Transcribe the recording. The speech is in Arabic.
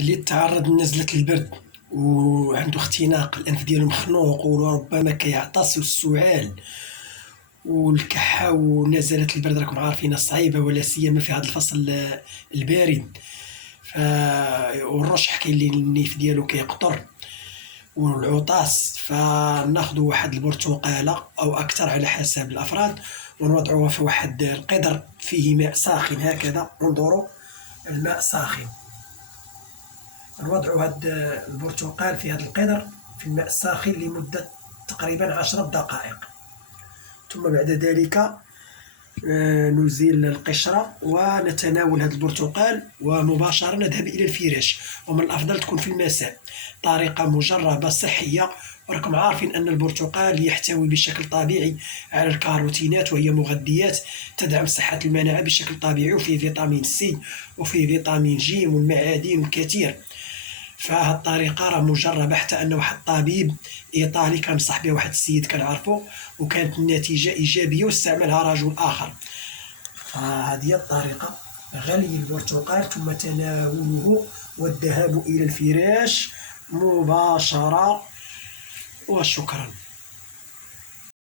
اللي تعرض لنزلة البرد وعنده اختناق، الأنف ديالو مخنوق وربما كيعطس والسعال والكحة ونزلات البرد راكم عارفينها صعيبة، ولا سيما في هذا الفصل البارد. ف والرشح كاين اللي النيف ديالو كيقطر والعطاس، فناخذ واحد البرتقالة أو أكثر على حسب الأفراد، ونوضعوها في واحد القدر فيه ماء ساخن هكذا، انظروا الماء ساخن. نوضعوا هاد البرتقال في هاد القدر في الماء الساخن لمدة تقريبا 10 دقائق، ثم بعد ذلك نزيل القشرة ونتناول هذا البرتقال ومباشرة نذهب إلى الفراش، ومن الأفضل تكون في المساء. طريقة مجربة صحية، وراكم عارفين أن البرتقال يحتوي بشكل طبيعي على الكاروتينات، وهي مغذيات تدعم صحة المناعة بشكل طبيعي، وفيه فيتامين سي وفيه فيتامين جيم والمعادن الكثير. فهاد الطريقة راه مجربة، حتى أن واحد الطبيب إيطالي كنصح بها واحد السيد كنعرفو، وكانت النتيجة إيجابية واستعملها رجل آخر. فهذه هي الطريقة: غلي البرتقال ثم تناوله والذهاب إلى الفراش مباشرة، وشكرا.